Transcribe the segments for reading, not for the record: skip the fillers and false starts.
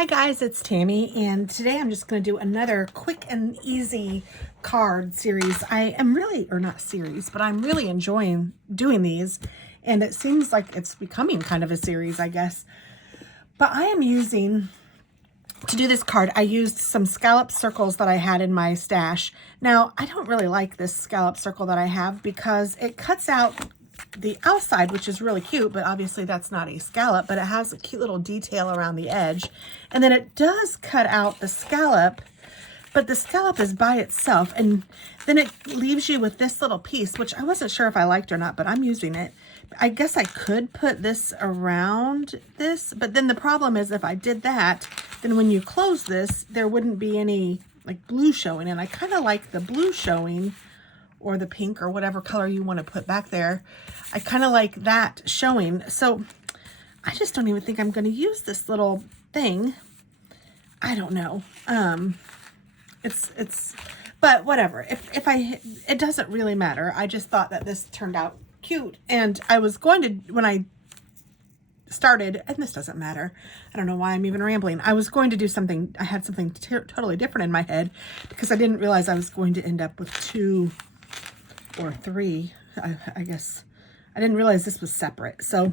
Hi guys, it's Tammy, and today I'm just going to do another quick and easy card series. I am really, or not series, but I'm really enjoying doing these, and it seems like it's becoming kind of a series, I guess. But I am using, to do this card, I used some scallop circles that I had in my stash. Now, I don't really like this scallop circle that I have because it cuts out the outside, which is really cute, but obviously that's not a scallop, but it has a cute little detail around the edge. And then it does cut out the scallop, but the scallop is by itself. And then it leaves you with this little piece, which I wasn't sure if I liked or not, but I'm using it. I guess I could put this around this, but then the problem is if I did that, then when you close this, there wouldn't be any like blue showing. And I kind of like the blue showing, or the pink, or whatever color you want to put back there. I kind of like that showing. So I just don't even think I'm going to use this little thing. I don't know. But whatever. It doesn't really matter. I just thought that this turned out cute. And I was going to, when I started, and this doesn't matter. I don't know why I'm even rambling. I was going to do something, I had something totally different in my head because I didn't realize I was going to end up with 2 or 3, I guess. I didn't realize this was separate, so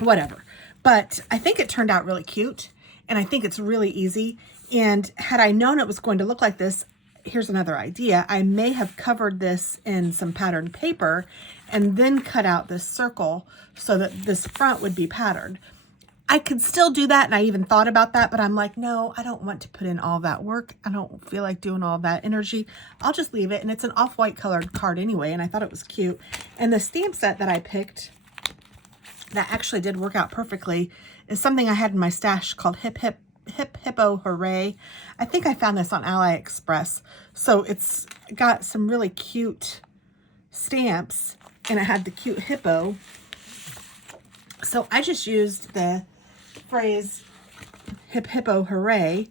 whatever. But I think it turned out really cute, and I think it's really easy. And had I known it was going to look like this, here's another idea. I may have covered this in some patterned paper and then cut out this circle so that this front would be patterned. I could still do that, and I even thought about that, but I'm like, no, I don't want to put in all that work. I don't feel like doing all that energy. I'll just leave it, and it's an off-white colored card anyway, and I thought it was cute. And the stamp set that I picked that actually did work out perfectly is something I had in my stash called Hip Hippo Hooray. I think I found this on AliExpress. So it's got some really cute stamps, and it had the cute hippo. So I just used the phrase Hip Hippo Hooray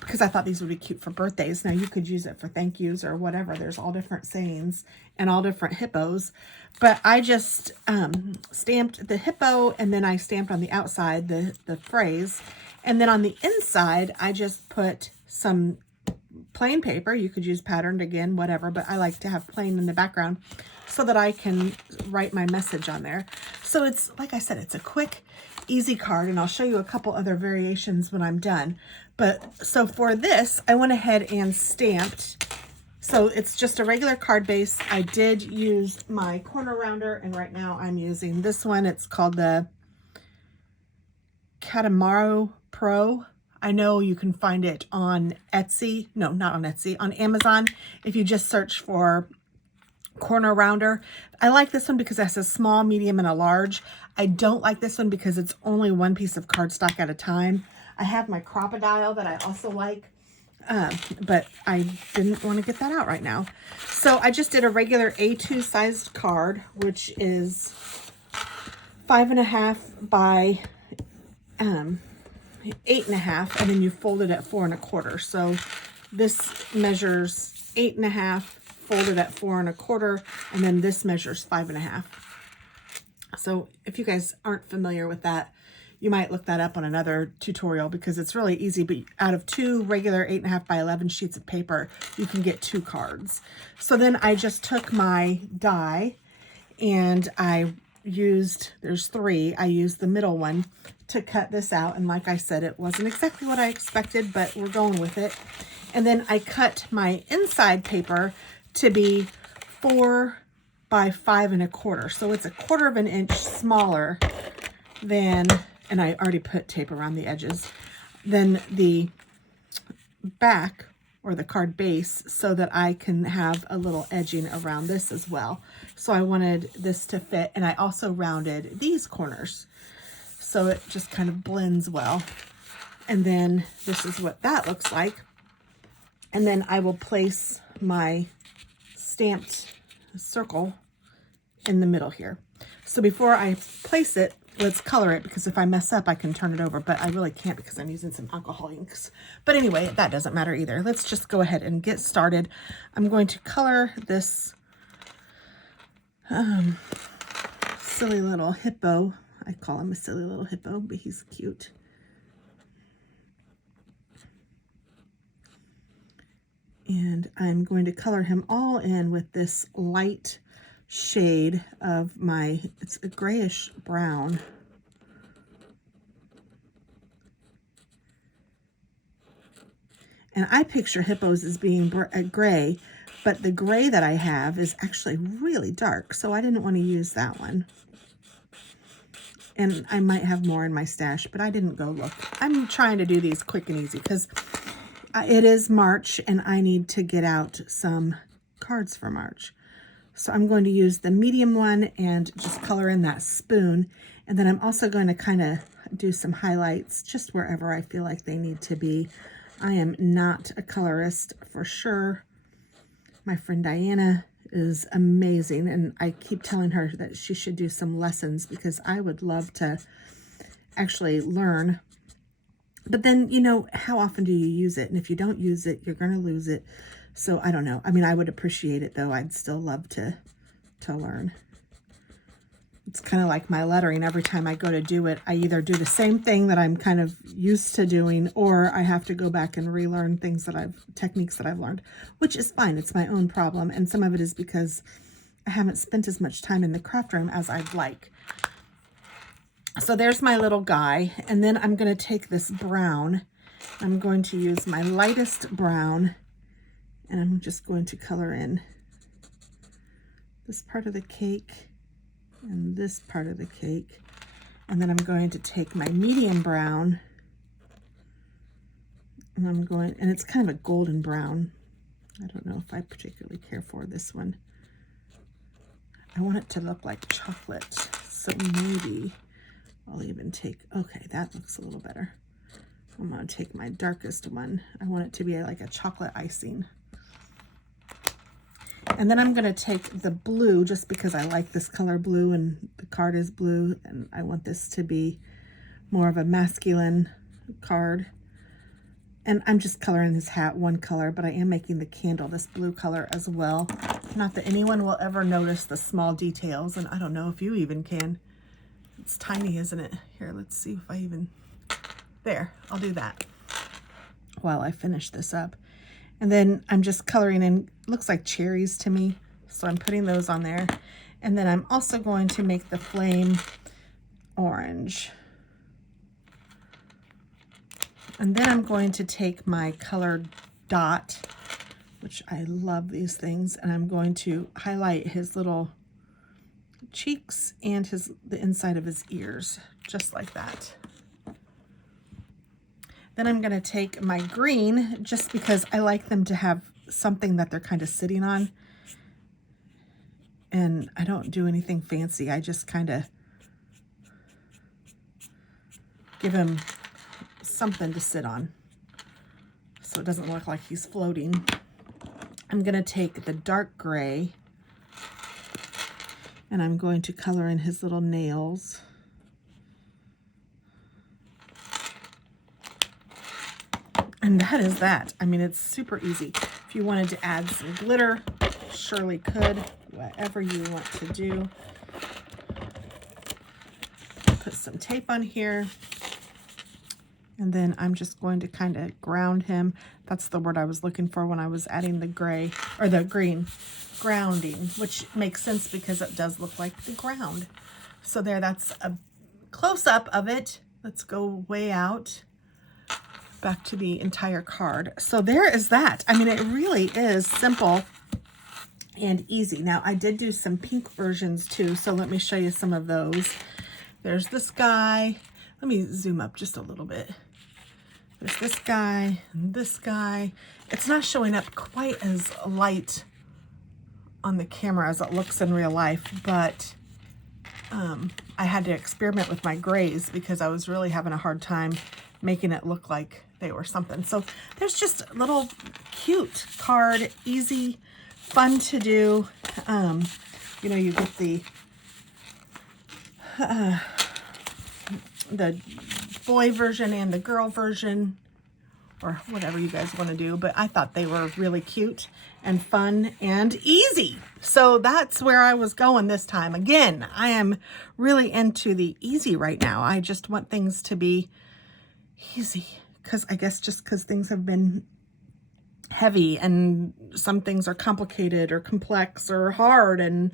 because I thought these would be cute for birthdays. Now you could use it for thank yous or whatever. There's all different sayings and all different hippos. But I just stamped the hippo, and then I stamped on the outside the phrase. And then on the inside, I just put some plain paper. You could use patterned again, whatever, but I like to have plain in the background so that I can write my message on there. So it's, like I said, it's a quick, easy card, and I'll show you a couple other variations when I'm done. But so for this, I went ahead and stamped. So it's just a regular card base. I did use my corner rounder, and right now I'm using this one. It's called the Catamaran Pro. I know you can find it on Etsy. No, not on Etsy, on Amazon. If you just search for corner rounder. I like this one because it has a small, medium, and a large. I don't like this one because it's only one piece of cardstock at a time. I have my crocodile that I also like, but I didn't want to get that out right now. So I just did a regular A2 sized card, which is 5.5 by 8.5, and then you fold it at 4.25. So this measures 8.5, folded at 4.25, and then this measures 5.5. So if you guys aren't familiar with that, you might look that up on another tutorial because it's really easy. But out of 2 regular 8.5 by 11 sheets of paper, you can get 2 cards. So then I just took my die, and I used, there's 3, I used the middle one to cut this out. And like I said, it wasn't exactly what I expected, but we're going with it. And then I cut my inside paper to be 4 by 5.25. So it's 1/4 of an inch smaller than, and I already put tape around the edges, than the back or the card base, so that I can have a little edging around this as well. So I wanted this to fit, and I also rounded these corners so it just kind of blends well. And then this is what that looks like. And then I will place my stamped circle in the middle here. So before I place it, let's color it, because if I mess up, I can turn it over, but I really can't because I'm using some alcohol inks. But anyway, that doesn't matter either. Let's just go ahead and get started. I'm going to color this silly little hippo. I call him a silly little hippo, but he's cute. And I'm going to color him all in with this light shade of my, it's a grayish brown. And I picture hippos as being gray, but the gray that I have is actually really dark, so I didn't want to use that one. And I might have more in my stash, but I didn't go look. I'm trying to do these quick and easy because it is March and I need to get out some cards for March. So I'm going to use the medium one and just color in that spoon. And then I'm also going to kind of do some highlights just wherever I feel like they need to be. I am not a colorist for sure. My friend Diana is amazing, and I keep telling her that she should do some lessons because I would love to actually learn. But then, you know, how often do you use it? And if you don't use it, you're going to lose it. So I don't know. I mean, I would appreciate it, though. I'd still love to learn. It's kind of like my lettering. Every time I go to do it, I either do the same thing that I'm kind of used to doing, or I have to go back and relearn techniques that I've learned, which is fine. It's my own problem. And some of it is because I haven't spent as much time in the craft room as I'd like. So there's my little guy. And then I'm going to take this brown. I'm going to use my lightest brown, and I'm just going to color in this part of the cake and this part of the cake. And then I'm going to take my medium brown, and and it's kind of a golden brown. I don't know if I particularly care for this one. I want it to look like chocolate. So maybe I'll even take, okay, that looks a little better. I'm going to take my darkest one. I want it to be like a chocolate icing. And then I'm going to take the blue, just because I like this color blue and the card is blue, and I want this to be more of a masculine card. And I'm just coloring his hat one color, but I am making the candle this blue color as well. Not that anyone will ever notice the small details, and I don't know if you even can. It's tiny, isn't it? Here, let's see if I even... There, I'll do that while I finish this up. And then I'm just coloring in, looks like cherries to me. So I'm putting those on there. And then I'm also going to make the flame orange. And then I'm going to take my colored dot, which I love these things, and I'm going to highlight his little cheeks and the inside of his ears, just like that. Then I'm going to take my green, just because I like them to have something that they're kind of sitting on. And I don't do anything fancy. I just kind of give him something to sit on, so it doesn't look like he's floating. I'm going to take the dark gray, and I'm going to color in his little nails. And that is that. I mean, it's super easy. If you wanted to add some glitter, surely could. Whatever you want to do. Put some tape on here. And then I'm just going to kind of ground him. That's the word I was looking for when I was adding the gray, or the green. Grounding, which makes sense because it does look like the ground. So there, that's a close-up of it. Let's go way out. Back to the entire card. So there is that. I mean, it really is simple and easy. Now, I did do some pink versions too, so let me show you some of those. There's this guy. Let me zoom up just a little bit. There's this guy and this guy. It's not showing up quite as light on the camera as it looks in real life, but I had to experiment with my grays because I was really having a hard time making it look like they were something. So there's just a little cute card, easy, fun to do. You know, you get the boy version and the girl version, or whatever you guys want to do, but I thought they were really cute and fun and easy. So that's where I was going this time. Again, I am really into the easy right now. I just want things to be easy, because I guess just because things have been heavy, and some things are complicated or complex or hard, and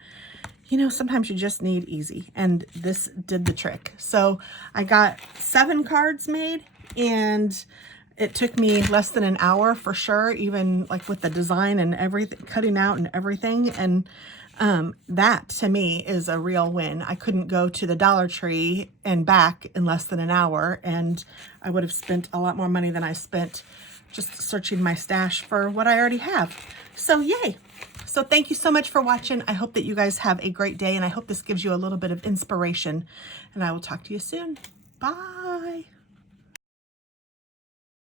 you know, sometimes you just need easy, and this did the trick. So I got 7 cards made, and it took me less than an hour for sure, even like with the design and everything, cutting out and everything. And that to me is a real win. I couldn't go to the Dollar Tree and back in less than an hour, and I would have spent a lot more money than I spent just searching my stash for what I already have. So yay. So thank you so much for watching. I hope that you guys have a great day, and I hope this gives you a little bit of inspiration, and I will talk to you soon. Bye.